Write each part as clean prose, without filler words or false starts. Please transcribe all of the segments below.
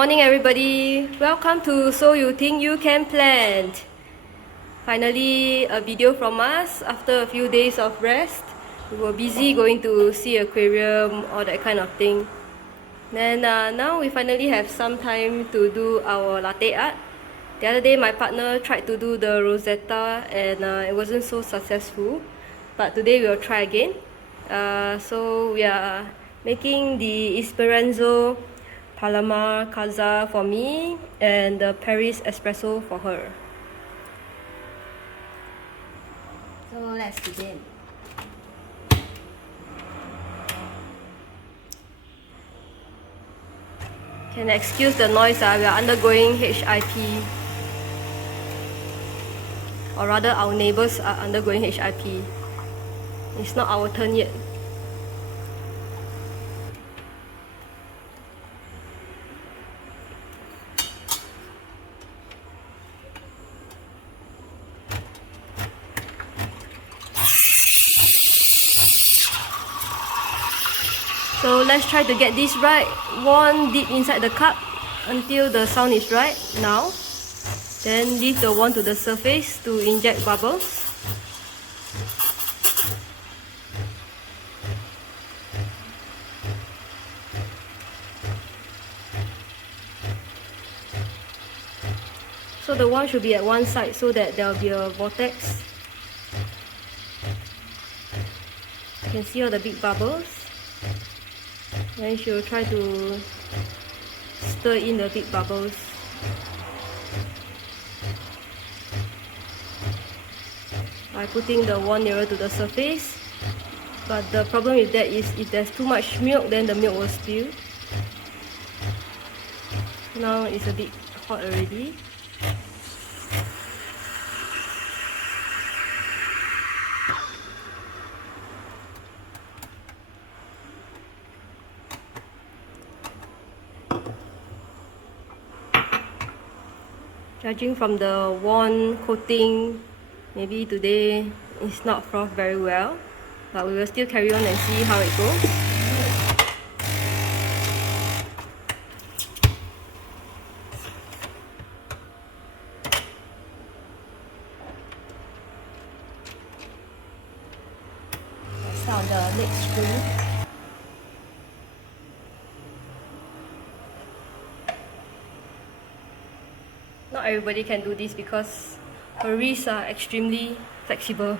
morning everybody, welcome to So You Think You Can Plant. Finally a video from us after a few days of rest. We were busy going to see aquarium, all that kind of thing. Then now we finally have some time to do our latte art. The other day my partner tried to do the Rosetta and it wasn't so successful. But today we will try again. So we are making the Esperanzo Palomar Casa for me and the Paris espresso for her. So let's begin. Can excuse the noise, we are undergoing HIP. Or rather our neighbors are undergoing HIP. It's not our turn yet. So let's try to get this right. Wand deep inside the cup until the sound is right now. Then leave the wand to the surface to inject bubbles. So the wand should be at one side so that there will be a vortex. You can see all the big bubbles. Then she will try to stir in the big bubbles. By putting the wand nearer to the surface. But the problem with that is if there's too much milk, then the milk will spill. Now it's a bit hot already. Judging from the wand coating, maybe today it's not frothed very well, but we will still carry on and see how it goes. Let's start the next screw. Not everybody can do this because her wrists are extremely flexible.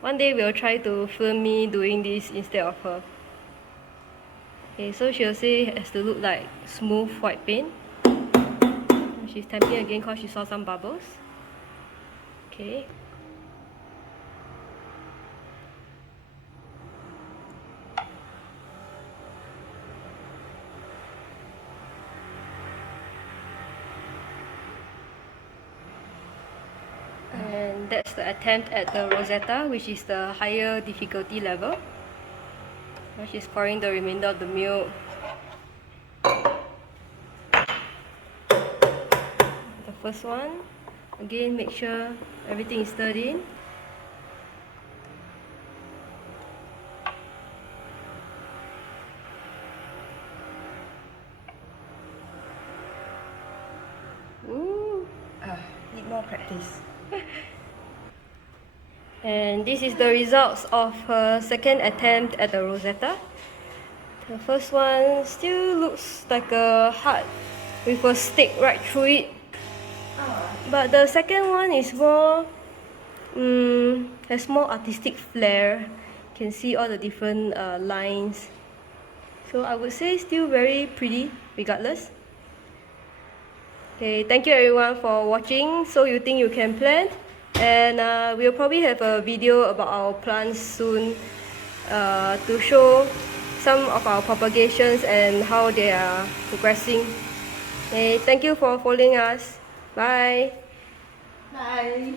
One day we'll try to film me doing this instead of her. Okay, so she'll say it has to look like smooth white paint. She's tapping again because she saw some bubbles. Okay. And that's the attempt at the Rosetta, which is the higher difficulty level. Now she's pouring the remainder of the milk. The first one, again make sure everything is stirred in. Ooh, need more practice. And this is the results of her second attempt at the Rosetta. The first one still looks like a heart with a stick right through it. But the second one is more, has more artistic flair. You can see all the different lines. So I would say still very pretty regardless. Okay, thank you everyone for watching So You Think You Can Plant. And we'll probably have a video about our plants soon to show some of our propagations and how they are progressing. Okay, thank you for following us. Bye. Bye.